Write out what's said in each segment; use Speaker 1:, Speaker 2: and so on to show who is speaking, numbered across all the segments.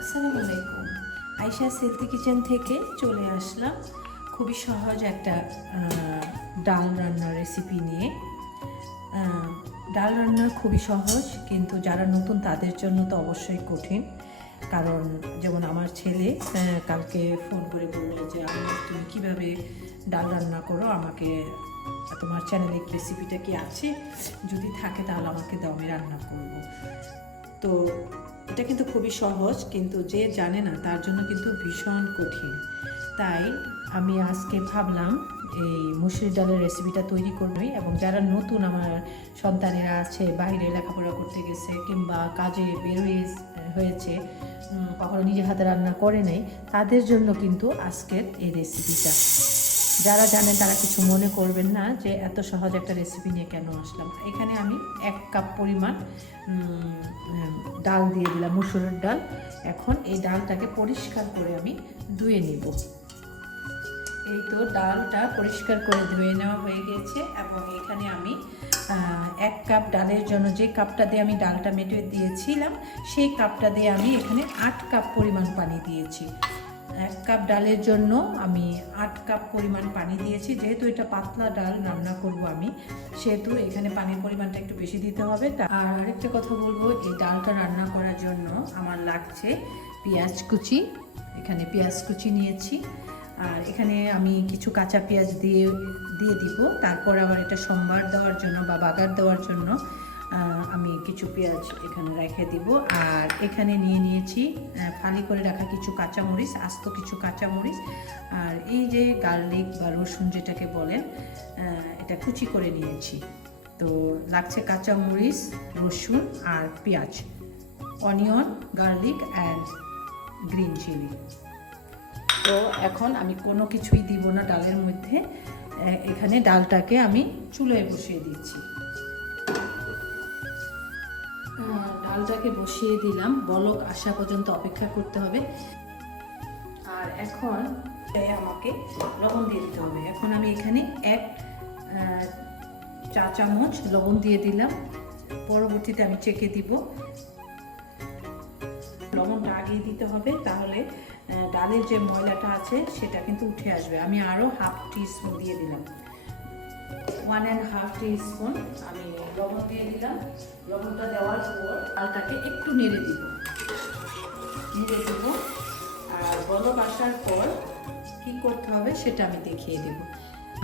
Speaker 1: আসসালামু আলাইকুম। আয়শা সেলতি কিচেন থেকে চলে আসলাম। খুবই সহজ একটা ডাল রান্নার রেসিপি নিয়ে। ডাল রান্না খুবই সহজ, কিন্তু যারা নতুন তাদের জন্য তো অবশ্যই কঠিন। কারণ যেমন আমার ছেলে কালকে ফোন করে বলল যে আমি তুমি কীভাবে ডাল রান্না করো? আমাকে, তোমার চ্যানেলে রেসিপিটা কি আছে? যদি থাকে তাহলে আমাকে দাও, আমি রান্না করব। তো এটা কিন্তু খুবই সহজ, কিন্তু যে জানে না তার জন্য কিন্তু ভীষণ কঠিন। তাই আমি আজকে ভাবলাম এই মুসুরির ডালের রেসিপিটা তৈরি করবই এবং যারা নতুন আমার সন্তানেরা আছে, বাইরে লেখাপড়া করতে গেছে কিংবা কাজে বেরোয় হয়েছে কখনো নিজে হাতে রান্না করে নেই, তাদের জন্য কিন্তু আজকের এই রেসিপিটা যারা জানেন তারা কিছু মনে করবেন না যে এত সহজ একটা রেসিপি নিয়ে কেন আসলাম। এখানে আমি এক কাপ পরিমাণ ডাল দিয়ে দিলাম, মুসুরের ডাল। এখন এই ডালটাকে পরিষ্কার করে আমি ধুয়ে নিব। এই তো ডালটা পরিষ্কার করে ধুয়ে নেওয়া হয়ে গেছে এবং এখানে আমি এক কাপ ডালের জন্য যে কাপটা দিয়ে আমি ডালটা মেটে দিয়েছিলাম, সেই কাপটা দিয়ে আমি এখানে আট কাপ পরিমাণ পানি দিয়েছি। এক কাপ ডালের জন্য আমি আট কাপ পরিমাণ পানি দিয়েছি। যেহেতু এটা পাতলা ডাল, রান্না করব আমি, সেহেতু এখানে পানির পরিমাণটা একটু বেশি দিতে হবে। আর আরেকটা কথা বলব, এই ডালটা রান্না করার জন্য আমার লাগছে পেঁয়াজ কুচি। এখানে পেঁয়াজ কুচি নিয়েছি। আর এখানে আমি কিছু কাঁচা পেঁয়াজ দিয়ে দিয়ে দিব। তারপর আবার এটা সম্বার দেওয়ার জন্য বা বাগার দেওয়ার জন্য আমি কিছু পেঁয়াজ এখানে রেখে দিব। আর এখানে নিয়ে নিয়েছি ফালি করে রাখা কিছু কাঁচামরিচ, আস্ত কিছু কাঁচামরিচ। আর এই যে গার্লিক বা রসুন যেটাকে বলেন এটা কুচি করে নিয়েছি। তো লাগছে কাঁচামরিচ, রসুন আর পেঁয়াজ, onion, garlic and green chilli. তো এখন আমি কোনো কিছুই দিব না ডালের মধ্যে। এখানে ডালটাকে আমি চুলোয় বসিয়ে দিচ্ছি। আহ, ডালটাকে বসিয়ে দিলাম। বলক আসা পর্যন্ত অপেক্ষা করতে হবে। আর এখন আমাকে লবণ দিয়ে দিতে হবে। এখন আমি এখানে এক চা চামচ লবণ দিয়ে দিলাম। পরবর্তীতে আমি চেকে দিব। লবণটা আগিয়ে দিতে হবে তাহলে ডালের যে ময়লাটা আছে সেটা কিন্তু উঠে আসবে। আমি আরও হাফ টি স্পুন দিয়ে দিলাম। One and half teaspoon আমি লবণ দিয়ে দিলাম। লবণটা দেওয়ার পর ডালটাকে একটু নেড়ে দিব। নেড়ে দিব। আর বলক আসার পর কি করতে হবে সেটা আমি দেখিয়ে দেব।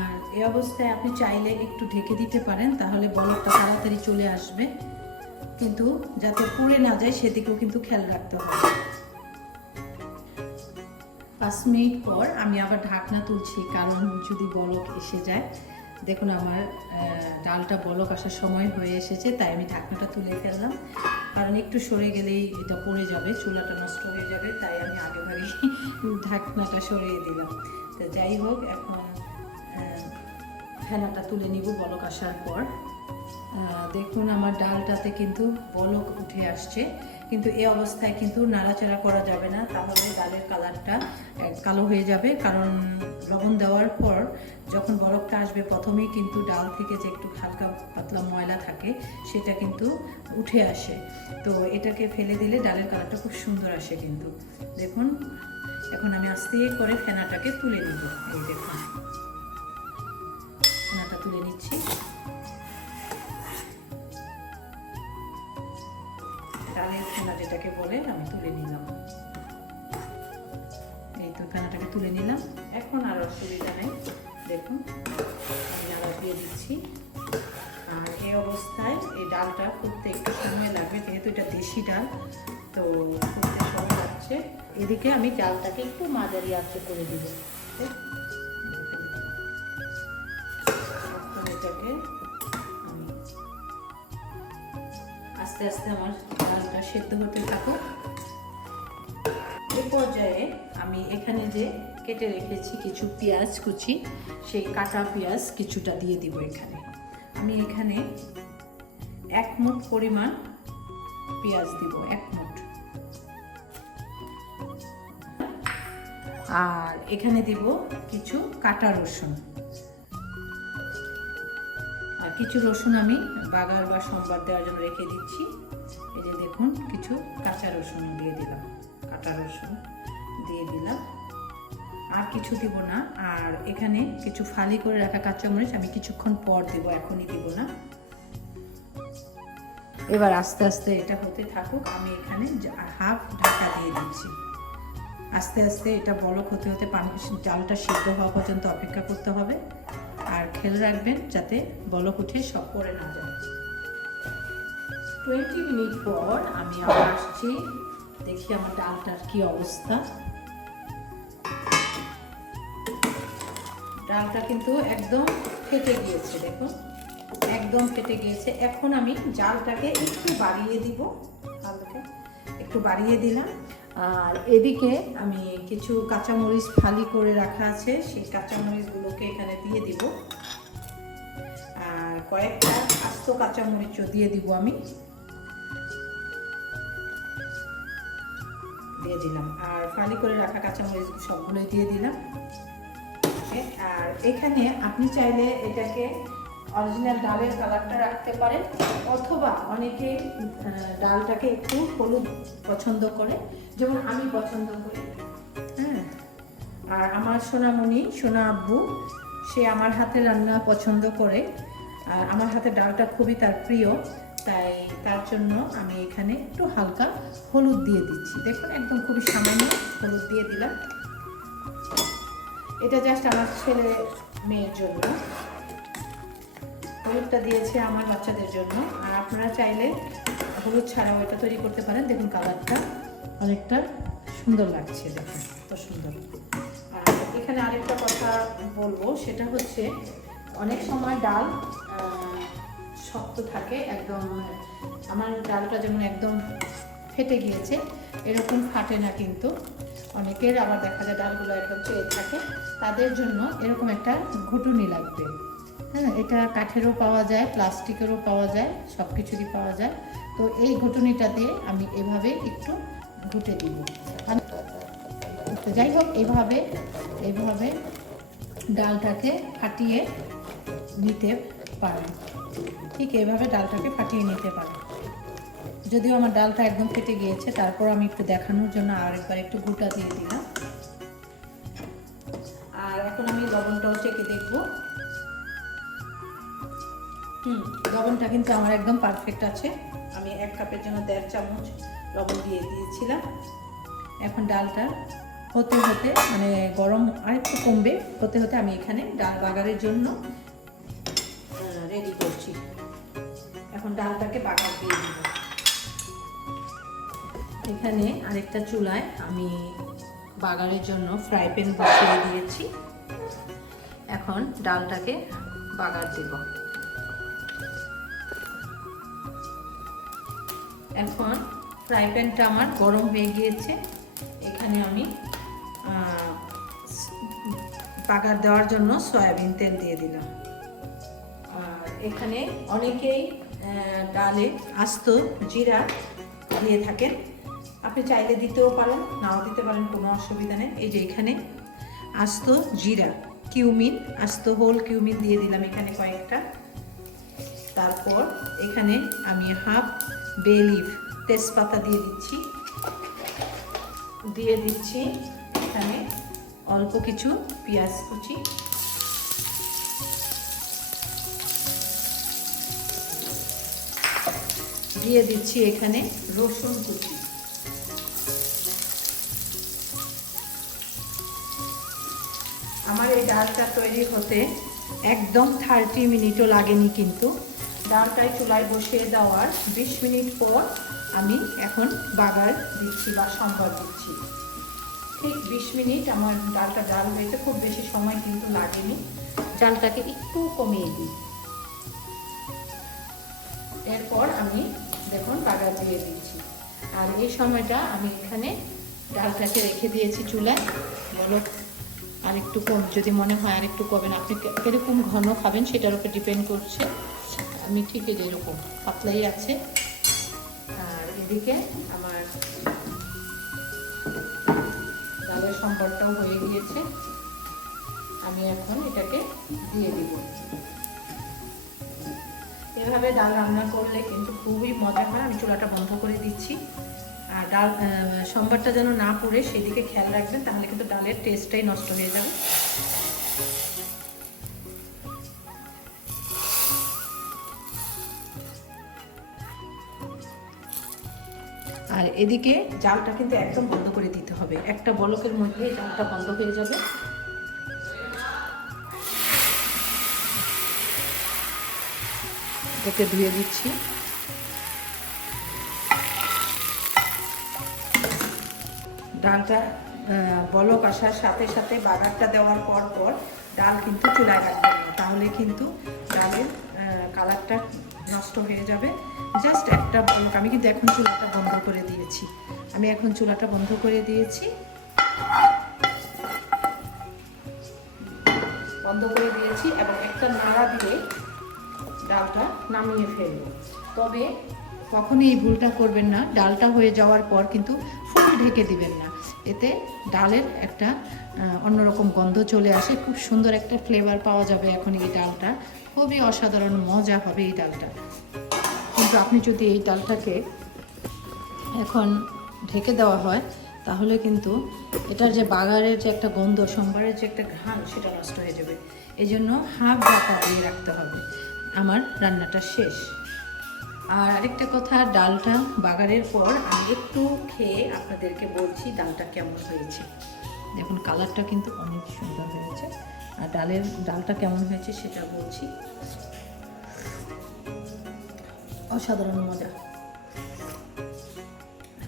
Speaker 1: আর এই অবস্থায় আপনি চাইলে একটু ঢেকে দিতে পারেন, তাহলে বলকটা তাড়াতাড়ি চলে আসবে। কিন্তু যাতে পুড়ে না যায়, সেদিকেও কিন্তু খেয়াল রাখতে হবে। পাঁচ মিনিট পর আমি আবার ঢাকনা তুলছি, কারণ যদি বলক এসে যায় দেখুন, আমার ডালটা বলক আসার সময় হয়ে এসেছে, তাই আমি ঢাকনাটা তুলে ফেললাম। কারণ একটু সরে গেলেই এটা পড়ে যাবে, চুলাটা নষ্ট হয়ে যাবে, তাই আমি আগে ভাগে ঢাকনাটা সরিয়ে দিলাম। তো যাই হোক, এখন ফেনাটা তুলে নিব বলক আসার পর। দেখুন আমার ডালটাতে কিন্তু বলক উঠে আসছে। কিন্তু এই অবস্থায় কিন্তু নাড়াচাড়া করা যাবে না, তাহলে ডালের কালারটা কালো হয়ে যাবে। কারণ লবণ দেওয়ার পর যখন বরফটা আসবে, প্রথমেই কিন্তু ডাল থেকে যে একটু হালকা পাতলা ময়লা থাকে, সেটা কিন্তু উঠে আসে। তো এটাকে ফেলে দিলে ডালের কালারটা খুব সুন্দর আসে কিন্তু। দেখুন, এখন আমি আস্তে করে ফেনাটাকে তুলে নিব। এই দেখুন, ফেনাটা তুলে নিচ্ছি। ডালের ফেনা যেটাকে বলে আমি তুলে নিলাম। এই তো ফেনাটাকে তুলে নিলাম। এখন আর অসুবিধা নেই। দেখুন আমি আবার দিয়ে দিচ্ছি। আর এই অবস্থায় এই ডালটা ফুটতে একটু সময় লাগবে যেহেতু এটা দেশি ডাল তো ফুটতে সময় লাগছে। এদিকে আমি ডালটাকে একটু মাঝারি আঁচে করে দিব। এটাকে আস্তে আস্তে আমার সেদ্ধ হতে থাকুক। এই পর্যায়ে আমি এখানে যে কেটে রেখেছি কিছু পেঁয়াজ কুচি, সেই কাটা পেঁয়াজ কিছুটা দিয়ে দিব এখানে। আমি এখানে এক মুঠ পরিমাণ পেঁয়াজ দিব, এক মুঠ। আর এখানে দিব কিছু কাটা রসুন। কিছু রসুন আমি বাগার বা সম্বার দেওয়ার জন্য রেখে দিচ্ছি। এই যে দেখুন, কিছু কাঁচা রসুন দিয়ে দিলাম, কাটা রসুন দিয়ে দিলাম। আর কিছু দিব না। আর এখানে কিছু ফালি করে রাখা কাঁচামরিচ আমি কিছুক্ষণ পর দেব, এখনই দিব না। এবার আস্তে আস্তে এটা হতে থাকুক, আমি এখানে হাফ ঢাকা দিয়ে দিচ্ছি। আস্তে আস্তে এটা বলক হতে হতে পানি চালটা সিদ্ধ হওয়া পর্যন্ত অপেক্ষা করতে হবে। আর খেয়াল রাখবেন যাতে বলক উঠে সব পড়ে না যায়। টোয়েন্টি মিনিট পর আমি আবার আসছি। দেখি আমার ডালটার কি অবস্থা। ডালটা কিন্তু একদম ফেটে গিয়েছে, দেখুন। একদম ফেটে গিয়েছে। এখন আমি জালটাকে একটু বাড়িয়ে দিব। হালকা একটু বাড়িয়ে দিলাম। আর এদিকে আমি কিছু কাঁচামরিচ ফালি করে রাখা আছে, সেই কাঁচামরিচগুলোকে এখানে দিয়ে দিব। আর কয়েকটা আস্ত কাঁচামরিচও দিয়ে দিব আমি। দিয়ে দিলাম। আর ফালি করে রাখা কাঁচামরিচ সবগুলোই দিয়ে দিলাম। আর এখানে আপনি চাইলে এটাকে অরিজিনাল ডালের কালারটা রাখতে পারেন, অথবা অনেকে ডালটাকে একটু হলুদ পছন্দ করে, যেমন আমি পছন্দ করি। হ্যাঁ আর আমার সোনামণি, সোনা আব্বু, সে আমার হাতে রান্না পছন্দ করে, আর আমার হাতে ডালটা খুবই তার প্রিয়, তাই তার জন্য আমি এখানে একটু হালকা হলুদ দিয়ে দিচ্ছি। দেখুন, একদম খুবই সামান্য হলুদ দিয়ে দিলাম। এটা জাস্ট আমার ছেলে মেয়ের জন্য। হলুদটা দিয়েছে আমার বাচ্চাদের জন্য। আর আপনারা চাইলে হলুদ ছাড়াও এটা তৈরি করতে পারেন। দেখুন কালারটা অনেকটা সুন্দর লাগছে, দেখুন, কত সুন্দর। আর এখানে আরেকটা কথা বলব, সেটা হচ্ছে অনেক সময় ডাল শক্ত থাকে, একদম, আমার ডালটা যেমন একদম ফেটে গিয়েছে, এরকম ফাটে না কিন্তু। অনেকের আবার দেখা যায় ডালগুলো একদম চেয়ে থাকে। তাদের জন্য এরকম একটা ঘুটুনি লাগবে। হ্যাঁ এটা কাঠেরও পাওয়া যায়, প্লাস্টিকেরও পাওয়া যায় সব কিছুরই পাওয়া যায়। তো এই ঘুটুনিটা দিয়ে আমি এভাবে একটু ঘুটে দিব। তো যাই হোক, এভাবে এইভাবে ডালটাকে ফাটিয়ে নিতে পারেন। ঠিক এভাবে ডালটাকে ফাটিয়ে নিতে পারেন। যদিও আমার ডালটা একদম ফেটে গিয়েছে, তারপর আমি একটু দেখানোর জন্য আরেকবার একটু গুটা দিয়ে দিলাম। আর এখন আমি লবণটাও চেকে দেখব। হুম, লবণটা কিন্তু আমার একদম পারফেক্ট আছে। আমি এক কাপের জন্য দেড় চামচ লবণ দিয়ে দিয়েছিলাম। এখন ডালটা হতে হতে মানে গরম আরেকটু কমবে, হতে হতে আমি এখানে ডাল বাগারের জন্য রেডি করছি। এখন ডালটাকে বাগার দিয়ে দিব। এখানে আরেকটা চুলায় আমি বাগারের জন্য ফ্রাই প্যান বসিয়ে দিয়েছি। এখন ডালটাকে বাগার দেব। এখন ফ্রাই প্যানটা আমার গরম হয়ে গিয়েছে। এখানে আমি পাকার দেওয়ার জন্য সয়াবিন তেল দিয়ে দিলাম। এখানে অনেকেই ডালে আস্ত জিরা দিয়ে থাকেন। আপনি চাইলে দিতেও পারেন, নাও দিতে পারেন, কোনো অসুবিধা নেই। এই যে এখানে আস্ত জিরা, কিউমিন, আস্ত হোল কিউমিন দিয়ে দিলাম এখানে কয়েকটা। তারপর এখানে আমি হাফ বে তেজপাতা দিয়ে দিচ্ছি। দিয়ে দিচ্ছি এখানে অল্প কিছু পেঁয়াজ কুচি। দিয়ে দিচ্ছি এখানে রসুন কুচি। আমার এই ডালটা তৈরি হতে একদম থার্টি মিনিটও লাগেনি কিন্তু। ডালটাই চুলায় বসিয়ে দেওয়ার বিশ মিনিট পর আমি এখন বাগার দিচ্ছি বা সম্বর দিচ্ছি। ঠিক বিশ মিনিট আমার ডালটা ডাল হয়েছে, খুব বেশি সময় কিন্তু লাগেনি। ডালটাকে একটু কমিয়ে দিই। এরপর আমি দেখুন বাগার দিয়ে দিচ্ছি। আর এই সময়টা আমি এখানে ডালটাকে রেখে দিয়েছি চুলায়। বলো, আর একটু কম, যদি মনে হয় আর একটু কমেন। আপনি কীরকম ঘন খাবেন সেটার উপর ডিপেন্ড করছে। আমি ঠিক এই যে এরকম পাতলাই আছে। আর এদিকে আমার ডালের সম্পদটাও হয়ে গিয়েছে। আমি এখন এটাকে দিয়ে দিব। এভাবে ডাল রান্না করলে কিন্তু খুবই মজা হয়। আমি চুলাটা বন্ধ করে দিচ্ছি। আর ডাল সম্বারটা যেন না পুড়ে, সেদিকে খেয়াল রাখবেন, তাহলে কিন্তু ডালের টেস্টটাই নষ্ট হয়ে যাবে। এদিকে জালটা কিন্তু একদম বন্ধ করে দিতে হবে। একটা বলকের মধ্যে জালটা বন্ধ হয়ে যাবে। এটাকে ধুয়ে দিচ্ছি। ডালটা বলক আসার সাথে সাথে বাগারটা দেওয়ার পর পর ডাল কিন্তু চুলায় রাখবেন তাহলে কিন্তু ডালের কালারটা নষ্ট হয়ে যাবে। জাস্ট একটা আমি কিন্তু এখন চুলাটা বন্ধ করে দিয়েছি। আমি এখন চুলাটা বন্ধ করে দিয়েছি। বন্ধ করে দিয়েছি এবং একটা নাড়া দিয়ে ডালটা নামিয়ে ফেলব। তবে কখনই এই ভুলটা করবেন না। ডালটা হয়ে যাওয়ার পর কিন্তু ফুল ঢেকে দিবেন না। এতে ডালের একটা অন্যরকম গন্ধ চলে আসে। খুব সুন্দর একটা ফ্লেভার পাওয়া যাবে এখন এই ডালটা। খুবই অসাধারণ মজা হবে এই ডালটা। কিন্তু আপনি যদি এই ডালটাকে এখন ঢেকে দেওয়া হয়, তাহলে কিন্তু এটার যে বাগারের যে একটা গন্ধ, সোমবারের যে একটা ঘ্রাণ, সেটা নষ্ট হয়ে যাবে। এই জন্য হাফ ডাকা দিয়ে রাখতে হবে। আমার রান্নাটা শেষ। আর আরেকটা কথা, ডালটা বাগারের পর আমি একটু খেয়ে আপনাদেরকে বলছি ডালটা কেমন হয়েছে। দেখুন, কালারটা কিন্তু অনেক সুন্দর হয়েছে। আর ডালের, ডালটা কেমন হয়েছে সেটা বলছি। অসাধারণ মজা।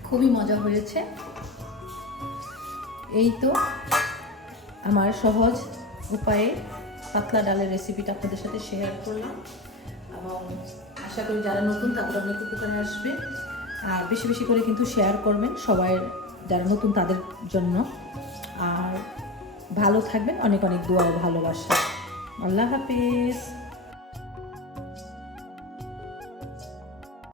Speaker 1: খুবই মজা হয়েছে। এই তো আমার সহজ উপায়ে পাতলা ডালের রেসিপিটা আপনাদের সাথে শেয়ার করলাম। এবং আশা করি যারা নতুন তাদের অনেক উপকারে আসবে। আর বেশি বেশি করে কিন্তু শেয়ার করবেন সবাই যারা নতুন তাদের জন্য। আর ভালো থাকবেন, অনেক অনেক দোয়া ভালোবাসা। আল্লাহ হাফিজ।